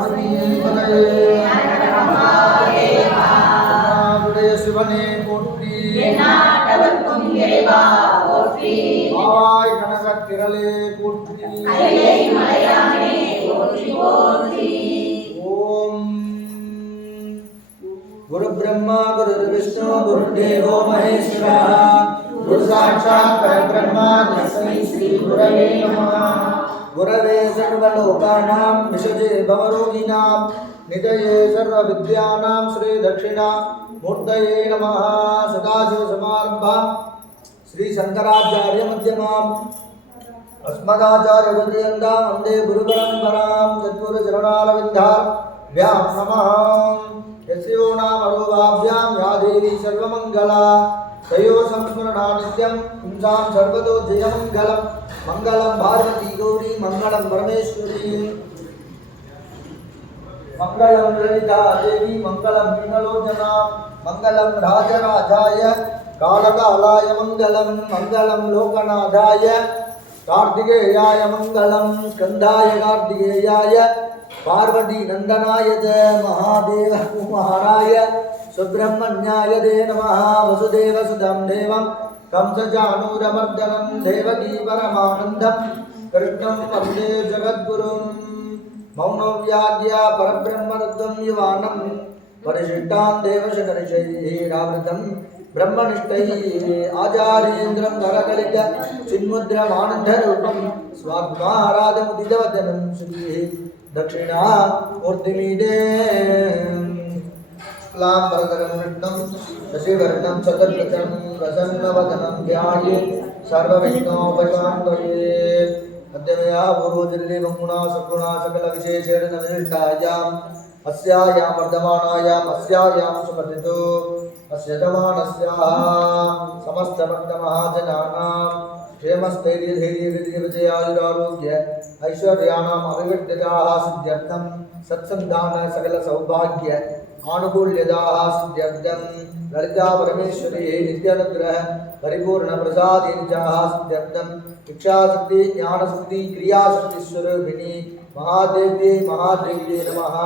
பார்வதியே சிவனே போற்றி ஆய் கனகத்திரளே போற்றி ஓம் गुरु ब्रह्मा गुरु विष्णु गुरुदेवो महेश्वरः गुरु साक्षात् परब्रह्म तस्मै श्री गुरवे नमः गुरवे सर्वलोकानां विषजे भवरोगिणां निधये सर्वविद्यानां श्री दक्षिणा मूर्तये नमः सदाशिव समारंभां श्री शंकराचार्य मध्यमाम् अस्मदाचार्य पर्यन्तां वन्दे गुरु परम्परां सद्गुरु चरणारविन्दाभ्यां नमः यस्यो नाम रूपाभ्यां या देवी सर्वमङ्गला तयो संस्मरणा नित्यं पुंसां सर्वतो जयमङ्गलं मङ्गलं पार्वती गौरी मङ्गलं परमेश्वरी मङ्गलं ललिता देवी मङ्गलं मीनलोचना मङ्गलं राजराजाय कालकालाय मङ्गलं मङ्गलं लोकनाथाय कार्तिकेयाय मङ्गलं स्कन्धाय कार्तिकेयाय पार्वती नंदनाय च महादेव कुमाराय सुब्रह्मण्याय ते नमः वसुदेव सुतं देवं कंसचाणूरमर्दनं देवकी परमानन्दं कृष्णं वन्दे जगद्गुरुं मौनव्याज्ञा परब्रह्मतत्त्वं युवानं परिशिष्टां देवशतर्षैरावृतं ब्रह्मनिष्ठैः आचार्येन्द्रं करकलित चिन्मुद्रमानन्दरूपं स्वात्माराधमुदितवदनं श्रीः दक्षिणा मूर्तिमीडे शुक्लांबरधरं विष्णुं शशिवर्णं चतुर्भुजं प्रसन्नवदनं ध्याये सर्वविघ्नोपशान्तये अद्यमया पूर्वजन्मे गुणा सद्गुणा सकलविशेषेण नविष्टायाम् अस्यायां वर्धमानायाम् अस्यायां सुपतितो अस्य जमानस्याः समस्तभक्तमहाजनानां क्षेमस्थैर्यधैर्यविजयायुरारोग्य ऐश्वर्याणाम् अभिवृद्धिदाः सिद्ध्यर्थं सत्सन्धान सकल सौभाग्य आनुकूल्यदाः सिद्ध्यर्थं ललिता परमेश्वरी नित्यानुग्रह परिपूर्ण प्रसादेनिजाः सिद्ध्यर्थं इच्छाशक्ति ज्ञानशक्ति क्रियाशक्ति स्वरूपिणी महादेव्यै महादेव्यै नमः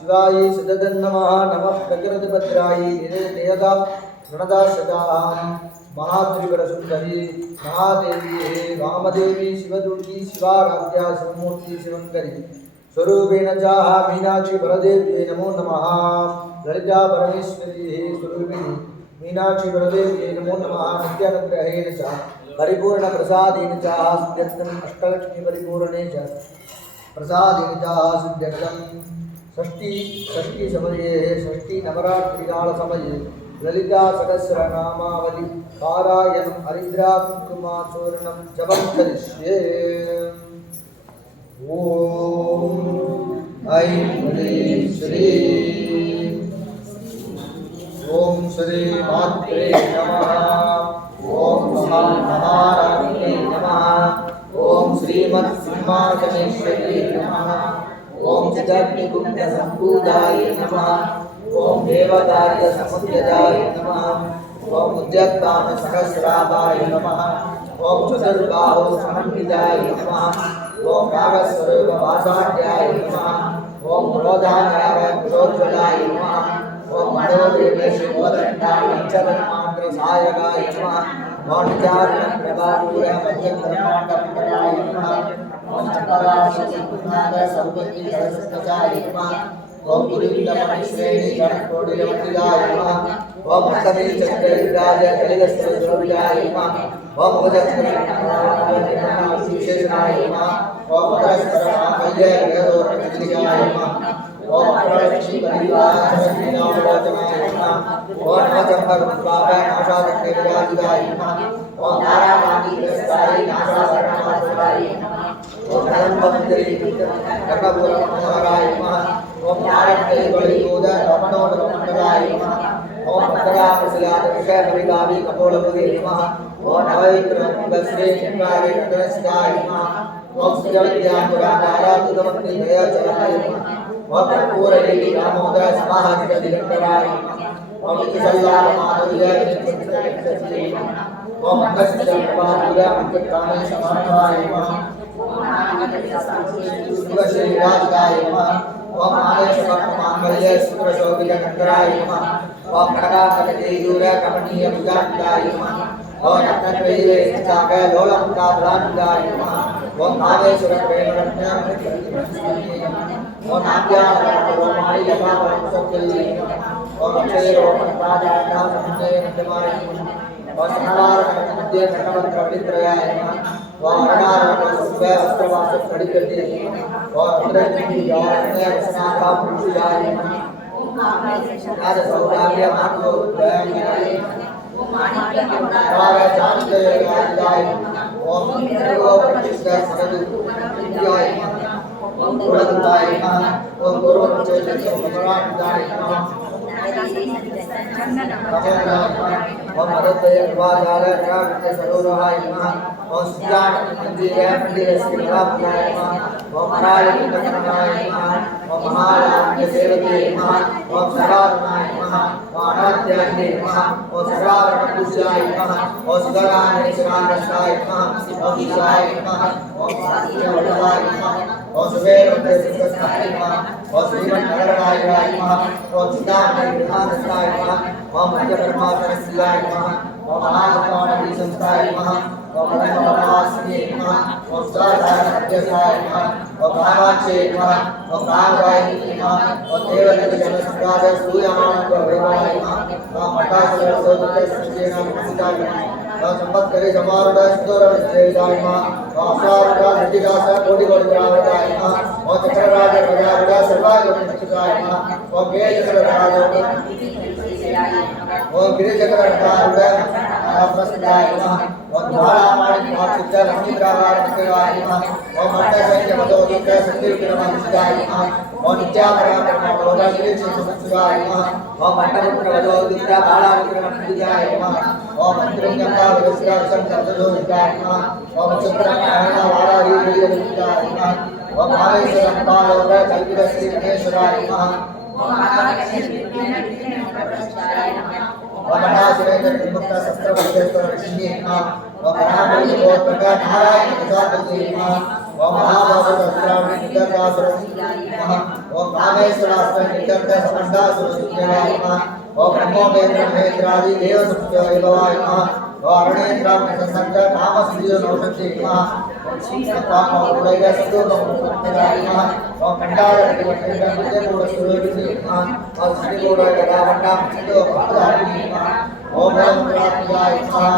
शिवायै सददं नमः नमः प्रकृतिभद्रायै निरयदा प्रणदाशदां महात्रिपुरसुन्दरी महादेवी वामदेवी शिवदुर्गी शिवाराध्या शिवमूर्ति शिवंकरी स्वरूपेण चाह मीनाक्षी परदेव्यै नमो नमः ललिता परमेश्वरी स्वरूपिणी मीनाक्षी परदेव्यै नमो नमः नित्यानुग्रहेण च परिपूर्ण प्रसादेन च सिद्ध्यर्थम् अष्टलक्ष्मी परिपूर्णे च प्रसादेन च सिद्ध्यर्थम् षष्ठी समये षष्ठी नवरात्रिकाल समये ललिता सहस्रनामावली पारायणं हरिद्रा कुङ्कुमा चूर्णं जपं करिष्ये ओम ऐं ह्रीं श्रीं ओम श्री मात्रे नमः ओम महाराज्ञे नमः ओम श्रीमत्सिंहासनेश्वरी नमः ओम चिदग्निकुण्डसम्भूताय नमः ओम देवदार्य समुद्यदाय नमः ओम उद्यत्तान सहस्राभाय नमः ओम चतुर्बाहो समन्विताय नमः ओम नागस्वरूप वासाढ्याय नमः ओम क्रोधाकाय क्रोज्ज्वलाय नमः ओम मनोदेवेश मोदण्डाय चरन्मात्र सायकाय नमः ओम चारण प्रभापूय मध्यब्रह्माण्डमण्डलाय नमः ओम चपराशति पुनाद सौगति सरस्वताय नमः ओम गुरुविन्दमणिश्रेणी चरणकोटिलवटिलाय नमः ओम हस्तमे चक्रविराज कलिगस्त्रविराज नमः ओम भुजस्करविशेषणाय नमः ओम परस्परमाकल्य वेदोर्पतिजाय नमः ओम प्रलक्ष्मी परिवारचनाय नमः ओम नवचम्बरपापा नाशादक्ते विराजिताय नमः ओम नारायणी ग्रस्ताय नाशासरणाय नमः ओम धर्मबन्धरी कर्णपूरमहाराय नमः ओम नारायणे बलियोद रमणोदरमण्डलाय नमः ओम भद्रामशिलाद विषयपरिगावी कपोलभुवे नमः ओम नवविक्रमश्री चन्द्राय नमस्काय नमः ओम सुजविद्यापुराणारातुदमन्त्रि दयाचलाय नमः ओम कर्पूरदेवी दामोदर समाहरितदिगन्तराय नमः ओम विशल्लामाधुर्य विचित्रविचित्रविचित्रे ओम अङ्गश्चन्द्रबाहुय मन्त्रकामे समानवाय नमः ओम शिवश्रीराजाय नमः ओम आदेशवर्तमांगल्य शुक्रशोभितकंकराय नमः ओम कनकांकटेयूर कमनीय भुजांगाय नमः ओम रत्नत्रयीरे स्थिताय लोलमुक्ताबलांगाय नमः ओम नागेश्वर प्रेमरत्न ओम नाट्यारोमाणि यथापरमसत्यये ओम अक्षयरोपणराजाय समन्वये विद्यमाय ओम संहारकर्ममध्ये घटवत्रवित्रयाय नमः ओम अरणारकसुभे अस्त्रवासपडिकटे ओम रुद्रज्ञानज्ञ रसनाथा पुरुषाय नमः ओम राज सौभाग्य मातोद्भयाय ओम माणिक्य जानकयाय ओम सर्वप्रतिष्ठ सरदु विद्याय ओम गुरुदाय नमः ओम गुरुचैतन्य भगवानाय नमः ओम मदते वाजाल रागते सरोहाय नमः ओम सुजान मंदिर श्रीरामाय नमः ओम मराल विकटनाय नमः ओम महाराज सेवते नमः ओम सदारणाय नमः ओम अनाद्याय नमः ओम सदारण पूज्याय नमः ओम सुदरानेश्वराय नमः ओम ईशाय नमः ओम सत्यवदाय नमः ओम सुवेरते सिद्धस्थाय नमः ओम श्रीमन्नगराय नमः ओम चिदानंदनाय नमः ओम मध्यकर्मासनस्याय नमः ओम महागौतम संस्थाय नमः ओम परमपरास्ये नमः ओम साधारणज्ञाय नमः ओम भावाचे नमः ओम भावाय नमः ओम देवदत्तजनसंगाद सूर्यमानवैवाय नमः ओम मठासुरसोदते संजयना नमस्कार ओम संपत्करे समारूढ़ स्तोरविजयदाय नमः ओम असारूढ़ नटिदास कोटिकोटिद्रावदाय नमः ओम चक्रराज प्रजारूढ़ सर्वायुगनिष्ठिताय नमः ओम वेदचक्रराज ओम गिरिचक्रराज प्रसिद्धाय नमः ओम ज्वालामाणि महासिद्ध लक्ष्मीप्राकारकाय नमः ओम अट्टसैन्य मदोदुक संकीर्तनमहिषिताय नमः ओम नित्यापराक्रमोदगिरिचक्रराय नमः ओम अट्टपुत्र वदोदित बालाविक्रमनिधियाय नमः ओम मंत्रंगका विरस्यासंकर्तजोदिताय नमः ओम चित्रमहना वाराहीरियदिताय नमः ओम भावेश्वरं बालोक कल्पितश्री गणेश्वराय नमः ओम मनासुरेन्द्र विमुक्त शस्त्रवज्रेश्वर लक्ष्मी नमः ओम रामलिंगोत्पक नारायण प्रजापति नमः ओम महाभागवतस्त्रावणि निगर्गासुर नमः ओम कामेश्वरास्त्र निगर्ग समन्दासुर नमः ओम ब्रह्मोपेन्द्र महेन्द्रादि देव सत्योभवाय नमः ओम अरणेन्द्र प्रसन्न काम सिद्धियो नौशक्ति नमः ओम श्रीकाम उदय सत्योभवाय नमः ओम कंडार प्रतिवत्तेन्द्र मध्यपूर्ण सुरोगिनी नमः ओम श्रीगोड़ गदावंडा सत्योभवाय नमः ओम रामरात्याय नमः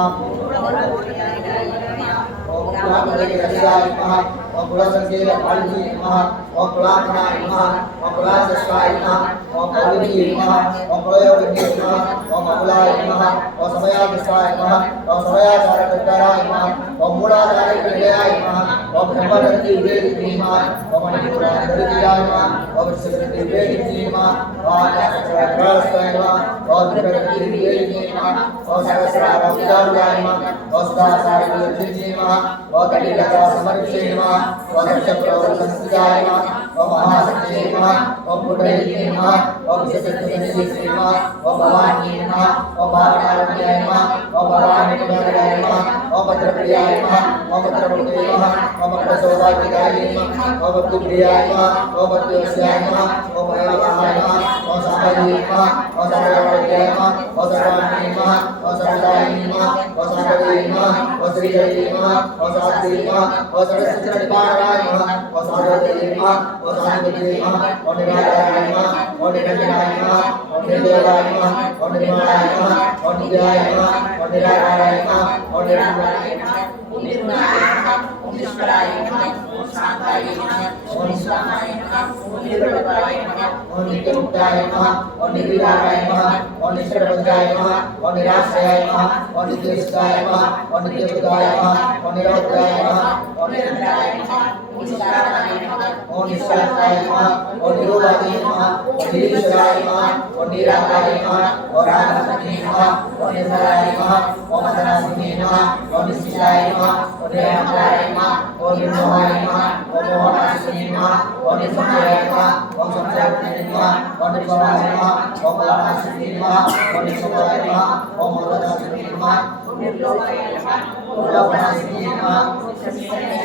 ओम रामलिंगाय नमः ओम कुलसंकेत कालिजी नमः ओम कुलामनाय नमः ओम कुलाशस्वाय नमः ओम कालिजी नमः ओम कुलयोगिनी नमः ओम अकुलाय नमः ओम समयाभिष्टाय नमः ओम समयाचारकर्ताराय नमः ओम मूलाधारकर्ताय नमः ओम ब्रह्मदत्ति वेदिनी नमः ओम मणिपुराधरियाय नमः ओम शिवदत्ति वेदिनी नमः ओम आकाशचक्रास्ताय नमः ओम ब्रह्मदत्ति वेदिनी नमः ओम सहस्रारामजाय नमः ओम सदासारकर्ताय नमः ओम कलिलता समर्पये नमः ओम चक्रवर्तनस्याय नमः ओम महाशक्तिये नमः ओम पुटये नमः ओम विशेषज्ञनिधये नमः ओम भवानी नमः ओम भावनारण्याय नमः ओम भवानी कुमाराय नमः ओम भद्रप्रियाय नमः ओम भद्रमुखे नमः ओम भद्रसौभाग्यदाय नमः ओम भक्तिप्रियाय नमः ओम भक्तिवस्याय नमः ओम भयावहाय नमः ओम साम्बाजी नमः ओम सर्ववर्त्याय नमः ओम सर्वाणि नमः ओम सर्वदाय नमः ओम साम्बवे नमः ओम श्रीहरि नमः ओम सात्रि नमः ओम सरस्वतीनिपाताय नमः ओम साधुते नमः ओम साधुते नमः ओम निराकाराय नमः ओम निरंजनाय नमः ओम निर्देवाय नमः ओम निर्मलाय नमः ओम नित्याय नमः ओम निराकाराय नमः ओम निरंजनाय नमः ओम निर्गुणाय नमः ओम निष्कलाय नमः ओम शांताय नमः ओम निष्कामाय नमः ओम निर्भयताय नमः ओम नित्यमुक्ताय नमः ओम निर्विकाराय नमः ओम निष्कलवज्राय नमः ओम निराश्रयाय नमः ओम नित्यस्थाय नमः ओम नित्यबुद्धाय नमः ओम निरवध्याय नमः ओम निरंजनाय नमः ओम निष्कामाय नमः ओम निष्कलाय नमः ओम निरोधाय नमः ओम निरीश्वराय नमः ओम निराकाराय नमः ओम रामचन्द्राय नमः ओम निर्मलाय नमः ओम मदनासिने नमः ओम निशिलाय नमः ओम निराकाराय नमः ओम निर्मोहाय नमः ओम मोहनासिने नमः ओम निसंशयाय नमः ओम संशयाय नमः ओम निर्मलाय नमः ओम मोहनासिने नमः ओम निसंशयाय नमः ओम मोहनासिने नमः ओम निर्लोभाय नमः ओम लोभनासिने नमः ओम संशयाय नमः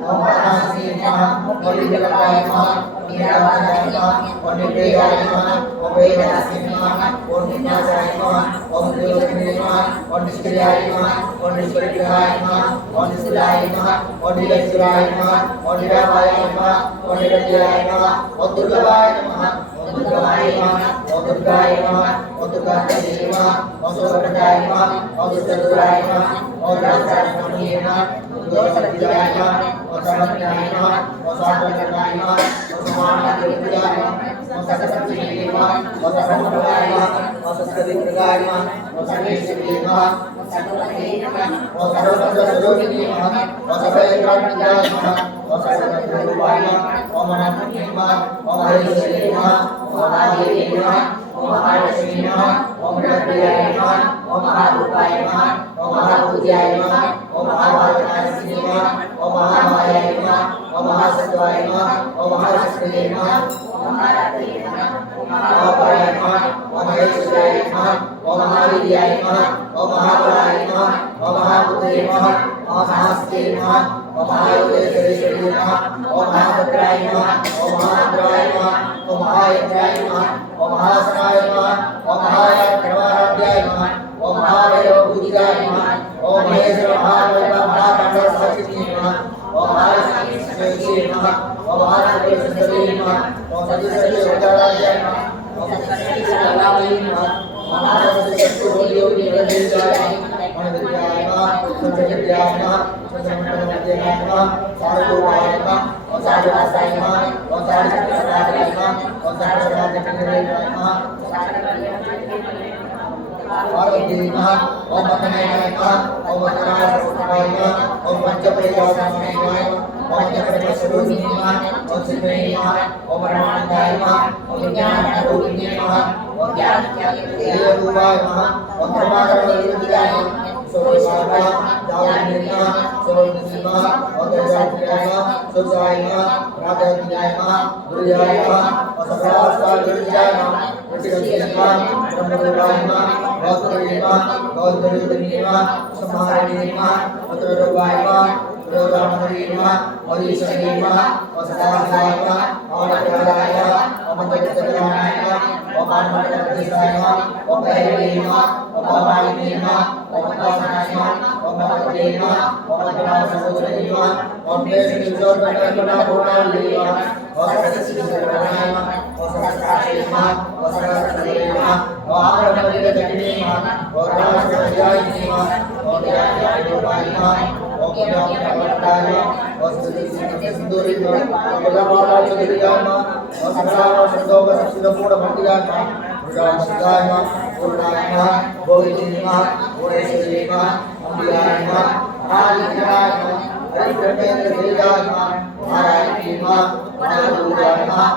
ओम मोहनासिने नमः Nirmalaya Namaha, Om Niravalaya Namaha, Om Nirvedaya Namaha, Om Vedasya Namaha, Om Vinyasaya Namaha, Om Nirvadaya Namaha, Om Nishkriyaya Namaha, Om Nishkrigrahaya Namaha, Om Nisthilaya Namaha, Om Nilachuraya Namaha, Om Niravaya Namaha, Om Niratyaya Namaha, Om Durgavaya Namaha, Om Durgavaya Namaha, Om Durgaya Namaha, Om Durgavaya Namaha, Om Surabhadaya Namaha, Om Durgavaya Namaha, Om Durgavaya Namaha, Om Durgavaya Namaha, Om Sarvadaya Namaha, Om Sarvadaya Namaha, Om Samanadaya Namaha, Om Sakasakti Namaha, Om Samanadaya Namaha, Om Saskadikraya Namaha, Om Sarveshwari Namaha, Om Sarvadasarojini Namaha, Om Sarvayakrantikaya Namaha, Om Sarvadasarujaya Namaha, Om Anantani Namaha, Om Maheshwari Namaha, Om Mahadevaya Namaha, Om Mahadashmi Namaha, Om Niratyaya Namaha, Om Mahadupaya Namaha, Om Mahapujaya Namaha, Om Mahabhavanasya Namaha, Om Mahamaya Namaha, Om Mahasattwaya Namaha, Om Mahashakti Namaha, Om Maharatri Namaha, Om Mahabhaya Namaha, Om Maheshwaraya Namaha, Om Mahaviryaya Namaha, Om Mahabalaya Namaha, Om Mahaputri Namaha, Om Mahasti Namaha, Om Mahayogeshwari Namaha, Om Mahavatraya Namaha, Om Mahadraya Namaha, Om Mahayatraya Namaha, Om Mahasaraya Namaha, Om Mahayatravaradhyaya Namaha, Om Mahavayogudhaya Namaha, Om Maheshwara Mahavayava Mahakanda Sakshini Namaha, Om Mahasakshini Namaha, Om Mahasakshini Namaha, Om Satisakshini Udaraya Namaha, Om Satisakshini Udaraya Namaha, Om Mahasakshini Udaraya Namaha, Om Vidyaya Namaha, Om Vidyaya Namaha, Om Vidyaya Namaha, Sarvadaya Namaha, Om Sarvadasaya Namaha, Om Sarvadasaya Namaha, Om Sarvadasaya Namaha, Parvati Namaha, Om Pathanaya Namaha, Om Pathanaya Namaha, Om Panchapriyaya Namaha, Om Panchapriyasaruni Namaha, Om Siddhini Namaha, Om Paramanandaya Namaha, Om Jnanarupini Namaha, Om Jnanarupaya Namaha, Om Dharmakarvadaya Namaha, Survivaya Namaha, Survivaya Namaha, Om Dharmajaya Namaha, Survivaya Namaha, Radhavijaya Namaha, Durjaya Namaha, Om Sakrasvaya Durjaya Namaha, Durjaya Namaha, Brahmadevaya Namaha, Gautami Namaha, Gautami Namaha, Samharani Namaha, Uttravaya Namaha, Uttravamari Namaha, Odishani Namaha, Om Sadasaya Namaha, Om Adhyaya Namaha, Om Adhyaya Namaha, Om Anandadhyaya Namaha, Om Bhairavi Namaha, Om Bhavani Namaha, Om Adhyaya Namaha, Om Bhavati Namaha, Om Adhyaya Namaha, Om Deshani Jodhana Purnali Namaha, Om Saraswati Namaha, Om Saraswati Namaha, Om Saraswati Namaha, Om Abrahmani Namaha, Om Rajayani Namaha, Om Jayani Namaha, Om Jayani Namaha, Om Sinduri Namaha, Om Bala Chudri Namaha, Om Sarava Sandoga Sindapura Bhaktiya Namaha, Om Siddhaya Namaha, Purnaya Namaha, Bhogini Namaha, Bhogeshwari Namaha, Om Dhyaya Namaha, Adhyaya Namaha, Harikrapendra Devaya Namaha, Narayani Namaha, Naraduya Namaha,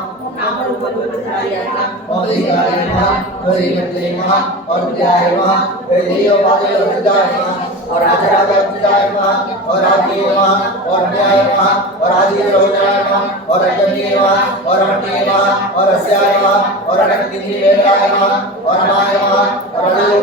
Om Dhyaya Namaha, Harikrapendra Namaha, Om Dhyaya Namaha, Hariyo Bhagyo Dhyaya Namaha, और राजा राजा विजय नमः और राजी नमः और न्याय नमः और राजी रोजनाय नमः और रजनी नमः और रमणी नमः और रस्याय नमः और अनंतिनी वेदाय नमः और अनाय नमः और अनिल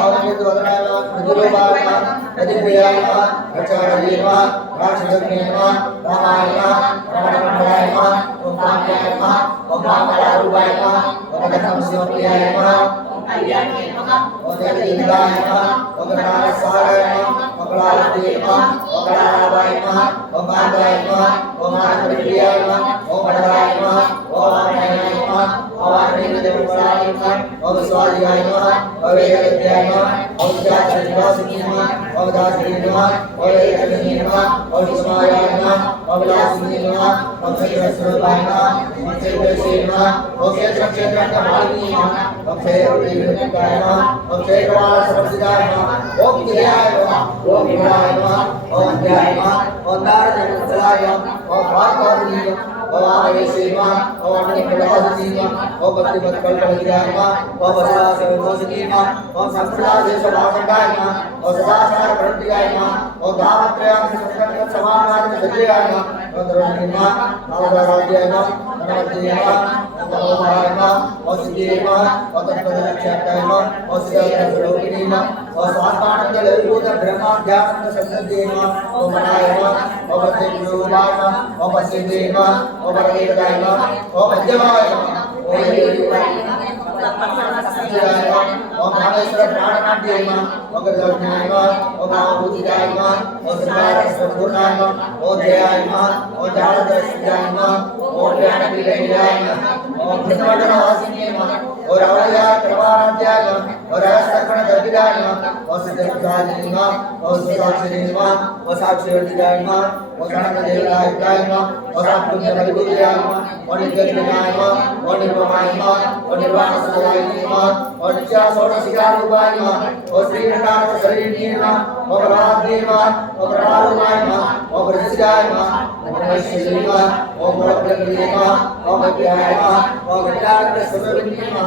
और निद्वदनाय नमः निद्रोपाय नमः नदिप्रियाय नमः रक्षारजी नमः राक्षसग्नि नमः रामाय नमः रमणमंडलाय नमः ओम काम्याय नमः ओम कामलारूपाय नमः ओम दक्षिणप्रियाय नमः कल्याणी नमः ओम जगदीशाय नमः ओम गणासाराय नमः ओम कलावती नमः ओम कलारावाय नमः ओम कांताय नमः ओम आनंदप्रियाय नमः ओम वरदाय नमः ओम आनंदाय नमः ओम आनंददेवपराय नमः ओम स्वादियाय नमः ओम वेदविद्याय नमः ओम जातनिवासिनी नमः ओम दासिनी नमः ओम वेदविद्याय नमः ओम समायाय नमः ओम विलासिनी नमः ओम क्षेत्रस्वरूपाय नमः ओम क्षेत्रस्य नमः ओम क्षेत्रक्षेत्रमालिनी नमः ओम क्षेत्रविद्याय नमः ओम क्षेत्रवासरसिदाय नमः ओम धियाय नमः ओम विराय नमः ओम ध्याय नमः ओम नारदमुद्राय नमः ओम भागवती नमः ओम आवेशी नमः ओम अनिकलवासी नमः ओम भक्तिमत्कल्पविदाय नमः ओम वसुवासविमोचनी नमः ओम संप्रदायेशवासकाय नमः ओम सदाचारप्रवृत्तियाय नमः ओम धामत्रयां समानाय सज्जयाय नमः ओम द्रवणी नमः नामदाराध्याय नमः नमस्तेमा नमोहायमा औषधीमा औतत्पदलक्ष्यकैमा औषधीमा औस्वात्मानंदलविभूत ब्रह्माध्यात्म सत्संगेमा ओमनायमा ओमतेभ्योमायमा ओमसिद्धेमा ओमरेदायमा ओमज्जवायमा ओम नामेश्वर प्राणनाट्येमा ओगर्जन्यायमा ओमाभूतिदायमा ओसंकारस्वपूर्णायमा ओध्ययायमा ओजालदर्शयायमा ओज्ञानपीडयायमा ओम भृतमण्डलवासिन्येमा ओरावया प्रवाराध्यायमा ओरास्तर्पणदर्पिदायमा ओसंदर्पिदायमा ओसुसाक्षिणीमा ओसाक्षिवर्तिदायमा ओगणकदेवतायमा ओसात्पुण्यपरिपूर्यायमा ओनित्यज्ञायमा ओनिर्वमायमा ओनिर्वाणसुदायमा ओनित्यासोडशिकारूपायमा ओश्रीनटानशरीर्येमा ओपराधेमा ओपरारुमायमा ओपरसिदायमा ओपरशिलीमा ओपरप्रक्रियेमा ओपप्यायमा ओपट्याग्रसुरविन्येमा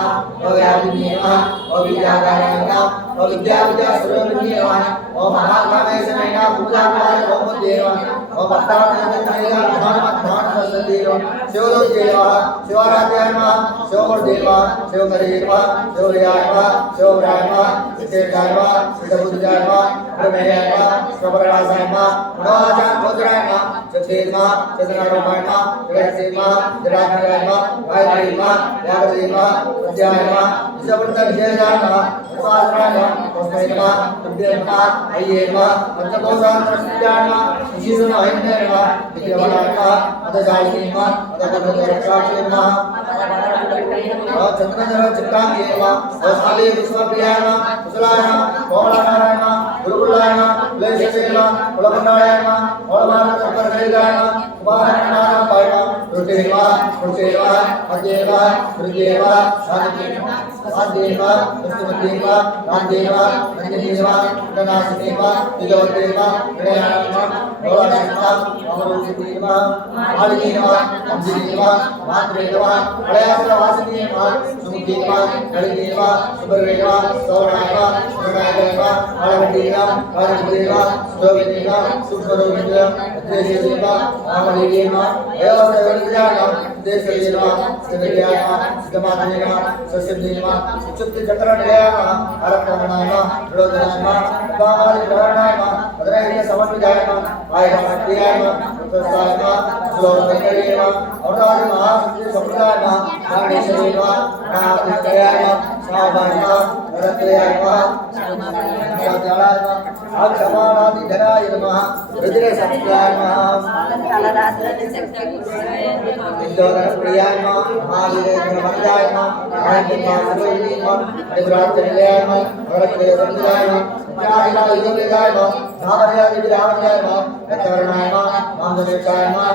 ओव्याविन्येमा ओविद्यागारायमा ओविद्याविद्यासुरविन्येमा ओमहाकामेशनैना पूजाकाय ओमदेवा ओमत्तानन्दनैना महामद्धानसदेवा शिवदेवा शिवाराध्यमा शिवदेवा शिवकरेवा शिवयायमा शिवरायमा सिद्धेयायमा सिद्धबुद्धायमा प्रमेयायमा स्वपरासायमा गुणाचार गोत्रायमा सिद्धेमा सिद्धनारूपायमा जगत्सेमा जराधरायमा गायत्रीमा यागदेमा सत्यायमा विषवृत्तविजयायमा स्वाश्रयमा तस्मैमा तुभ्यमा अय्येमा पंचकोशान्तरस्यायमा विशिष्टमहिन्देमा विद्यवनायमा अदजायिमा अदगतरक्षाक्षेमा चंद्रधर चित्तांगेमा वसाले विश्वप्रियायमा कुशलायमा कोमलानारायमा गुरुकुलायमा लेशेमा कुलमण्डायमा ओळमानकरकरिदायमा कुमारनारायमा रुचेमा रुचेमा अजेमा रुचेमा शांतिमा शांतिमा सुष्टुमतिमा गांधीमा नंदिनीमा गणासिनीमा तिलवतेमा गणयामा गौरक्षमा अमरुचिमा आलिनीमा अंजिनीमा मात्रेमा अळयासवासिनीमा सुमुखीमा गणिनीमा सुबर्वेमा सौरायमा सुरनायमा आलवतीमा कालवतीमा सुदोविनीमा सुखरोविनीमा देशेमा आमलीमा एवसेवनिजामा देशेमा सिद्धयामा सिद्धमाधेमा ससिद्धीमा सुचुक्ति चक्रनिलयमा अरक्तमनायमा विरोधनायमा कामालिकरणायमा अद्रैर्य समन्वितायमा आयमात्यायमा उत्तरसायमा सुलोकनिलयमा अवतारि महाशक्ति समुदायमा ज्ञानेश्वरीमा ज्ञानादित्यायमा सावयमा नरत्रयायमा साध्यायमा आक्षमानादिधराय नमः रुद्र सत्यायमा इंद्रप्रियायमा महावीरेन्द्रमण्डायमा आयतिमा हरिभ्रातनिलयमा वरदेवसमुदायमा ज्ञानिना युगवेदायमा धामर्यादिविरामयायमा यत्करुणायमा मामदेशायमा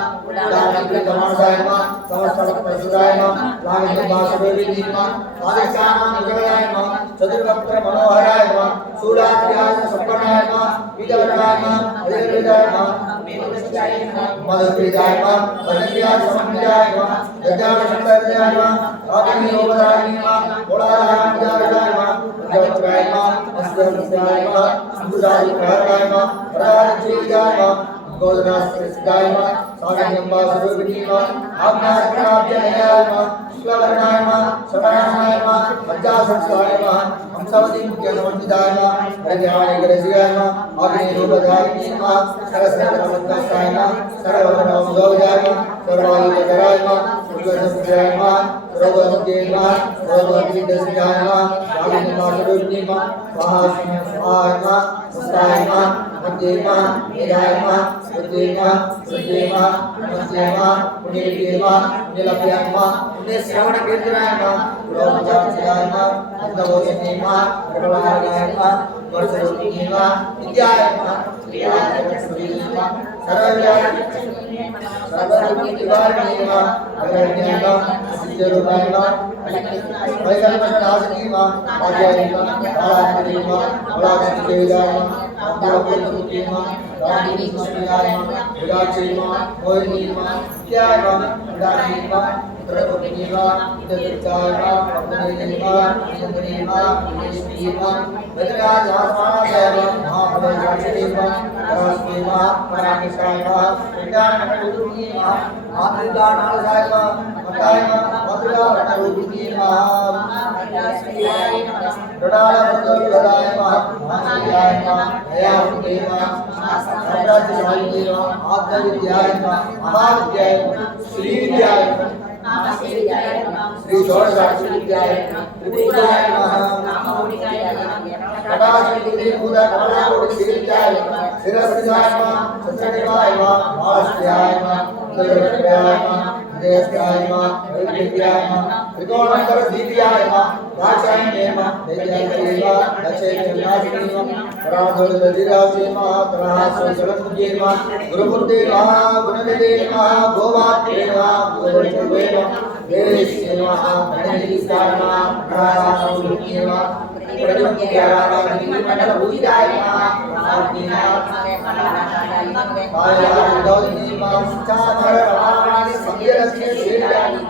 दानप्रीतमानसायमा समस्तभक्तसुदायमा लामितभासवेदिनीमा आदिशानां युगवेदायमा चतुर्वक्त्र मनोहरायमा शूलात्र्याय संपन्नायमा विजयवर्णायमा अजयविदायमा मधुप्रीतायमा अनन्याय समन्वितायमा यज्ञानसंपन्नायमा आदिनियोपदायमा गोलारामजायमा जगत्रायमा अस्त्रमुद्रायमा सुदारिकायमा प्राणजीवितायमा गोदनास्त्रस्तायमा सागन्यम्बा स्वरूपिणीमा आज्ञाप्राप्यनयायमा शुक्लवर्णायमा शतायमा मज्जासंस्कायमा हंसवती मुख्यसमन्वितायमा हरिध्यायगरजियायमा अग्निरूपधारिणीमा सरस्वतमन्तस्तायमा सर्ववर्णोमगौजायमा सर्वायुधकरायमा शुक्लसंस्कायमा सर्ववन्त्येमा सर्ववन्त्यदर्शयायमा आज्ञाप्राप्यनयायमा स्वरूपिणीमा स्वाहायमा सुस्तायमा मध्येमा निधायमा सुद्धेमा सुद्धेमा नमस्तेमा पुण्येमा पुण्यलभ्यायमा पुण्यश्रवणकीर्तनायमा पुरोमजाक्षयायमा अग्नवोचनेमा प्रबलायमा वर्षरूपिणीमा विद्यायमा क्रियायमा सर्वरूपिणीमा अग्रण्यमा सिद्धरूपायमा वैकल्पनाशिनीमा आद्यायमा कालात्मनीमा कलाक्षिदेविदायमा अग्रवोचनीमा रानीमा विराक्षीमा मोहिनीमा विद्यायमा विराक्षीमा Terima Terima Sri Jodhsakshi Vidyaya Vidyaya Maha Kadashri Buddha Kamala Vidyaya Sirasthaya Satsangaya Mahasthaya Nirvaya Desthaya Vidyaya Trikonakara Vidyaya Rachayana Vidyaya Dachayana Radhur Dhadirajima Tarahasa Salasthaya Gurumurdeva Gunadeva Govateva Guruveva Desheva Dhanishama Prasudhima Pradhyara Mandala Bhujaya Adina Maya Dodima Chadhara Ramani Samyalakya Shirani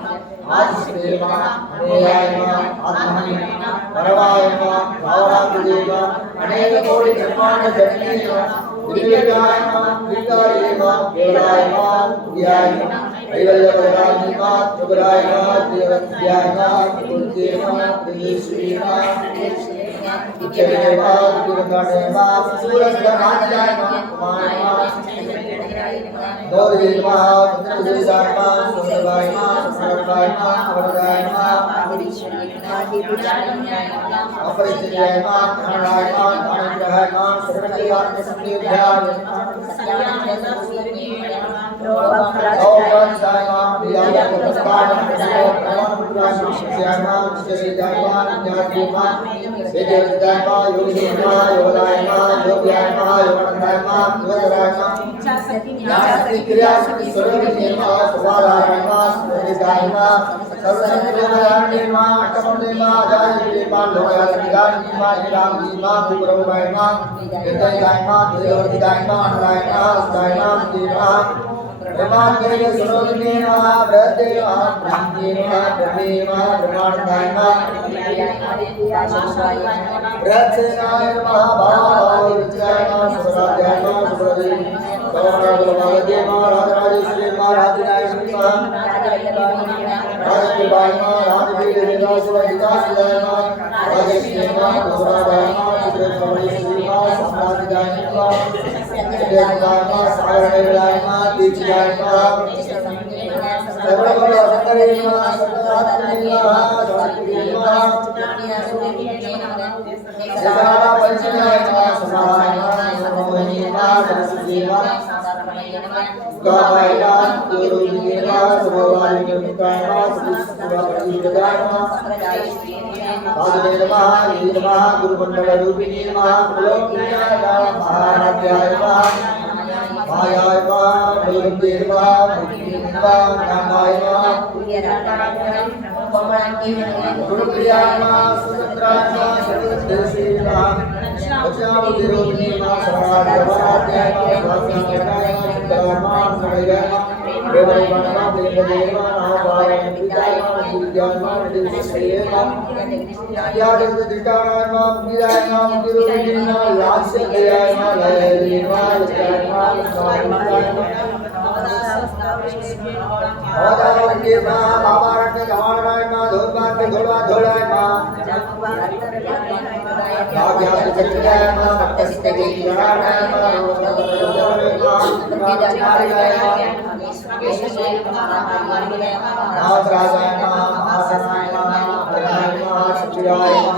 Adhiseva Aneyayama Adhamana Paravayama Bhavaragudeva Aneka Kodi Brahmana Janiyama Vidyayama Vidyayama Vidyayama Vidyayama Ayyalayama Chubrayama Vidyayama Vidyayama Vidyayama Vidyayama Vidyayama Surasthayama Kumayama Gauriyama Vidyayama Sundavayama Sarvayama Vardayama Aparijayama Dhanayama Dhanangrahayama Sarvayama Samyudhyayama Saima Vijaya Namaskara Namaskara Shyama Shyama Jnatma Vidyayama Yoginayama Yogadayama Yogyayama Yoganayama Yogadayama Yasati Kriyasati Surabhiyama Suvadayama Suvadayama Sarvasantayama Akamandayama Ajayayama Lokayayama Idamdima Kukuravayama Vidayayama Vidayayama Anayama Astayama Vidayama Brahmagaya Surabhiyama Vradeva Brahmdeva Brahmeva Brahmandayama Vratsenaya Mahabhava Vidyayama Suradhyayama Suradhyayama Gauravagadeva Radharajeshwarima Radhinayama Radhakripayama Radhakripayama Suvadhyayama Radheshwarima Gauravayama Sudhravayama Samradhyayama Vidyayama Sagarayama Dijayama Sarvabala Sandarayama Sarvabhatrayama Sarvabhatrayama Sarvabhala Parijayama Sarvabhayama Sarvabhayama Sarvabhayama Gavayama Guruvayama Sarvabhalayama Sarvabhalayama Vasudeva Yidama Guruvandala Rupinima Pulokiyama Maharadhyayama Mayayama Guruvdeva Guruvdeva Namayama Gurupriyama Sudatrayama Sarvadeshima Vajjama Dirupinima Sarvadhyayama Sarvadhyayama Dharma Sarvadhyayama Devarvana Devadeva Nahavayama Vidayama Vidyayama Vidyayama Yadava Dittarayama Vidayama Dirupinima Lasyadhyayama Layayama Layayama Layayama Avadavadhyayama Bhavaraka Dhamarayama Dhulvaka Dhulva Dhulayama Bhagyata Chakrayama Bhaktasthagirayama Rudayama Natrajayama Asanayama Pranayama Satyayama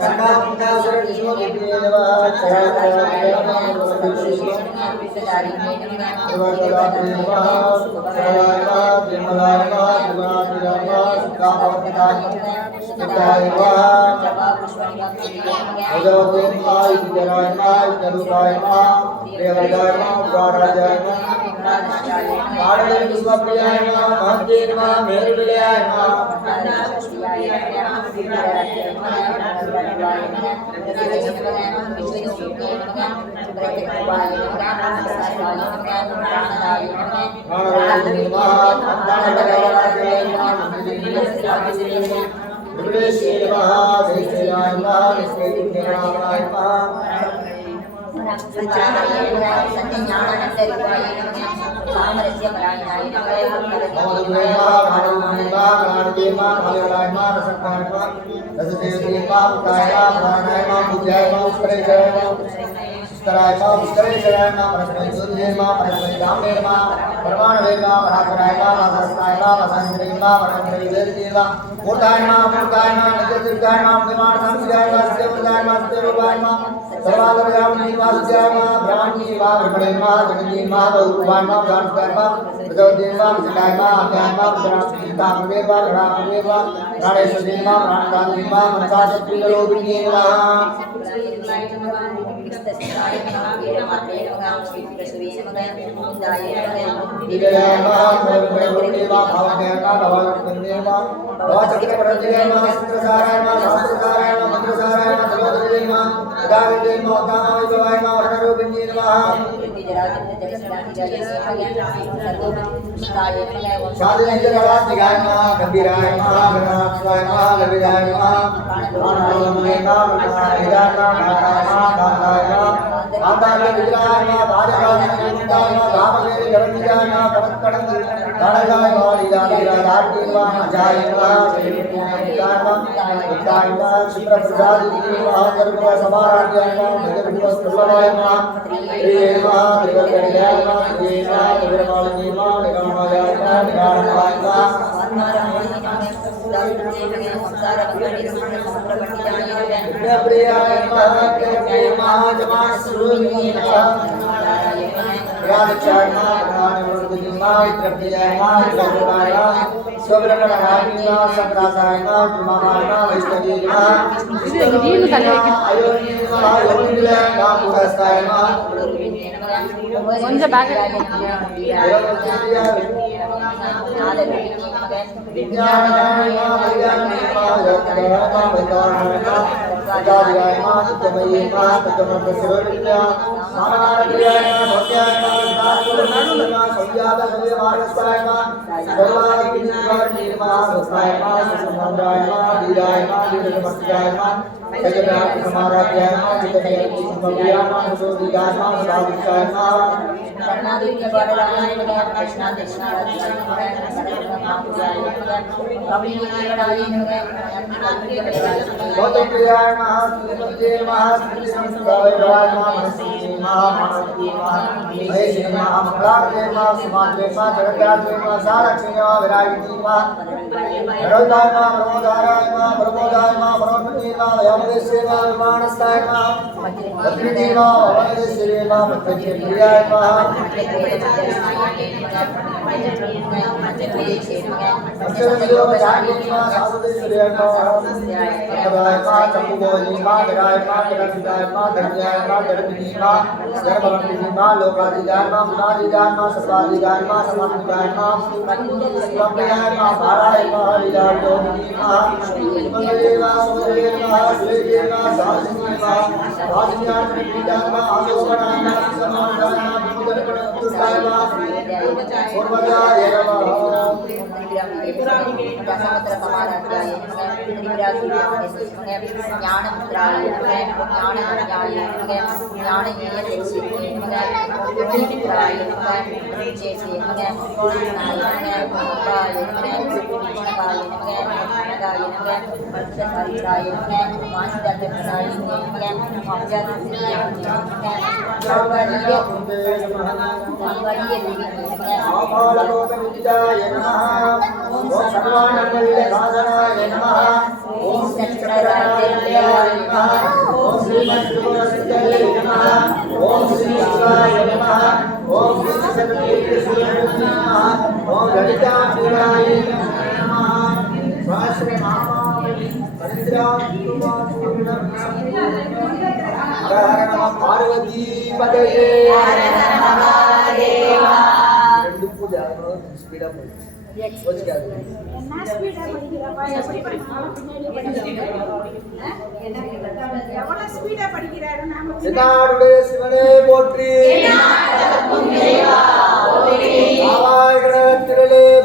Kandapunta Sarvishma Vidyayama Chayatayama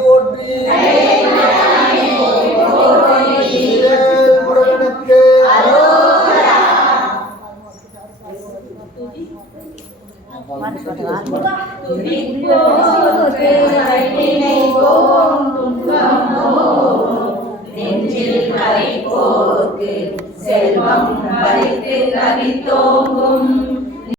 போற்றி நெஞ்சில் கை கோர்க்கு செல்வம் வலித்து தவித்தோங்கும்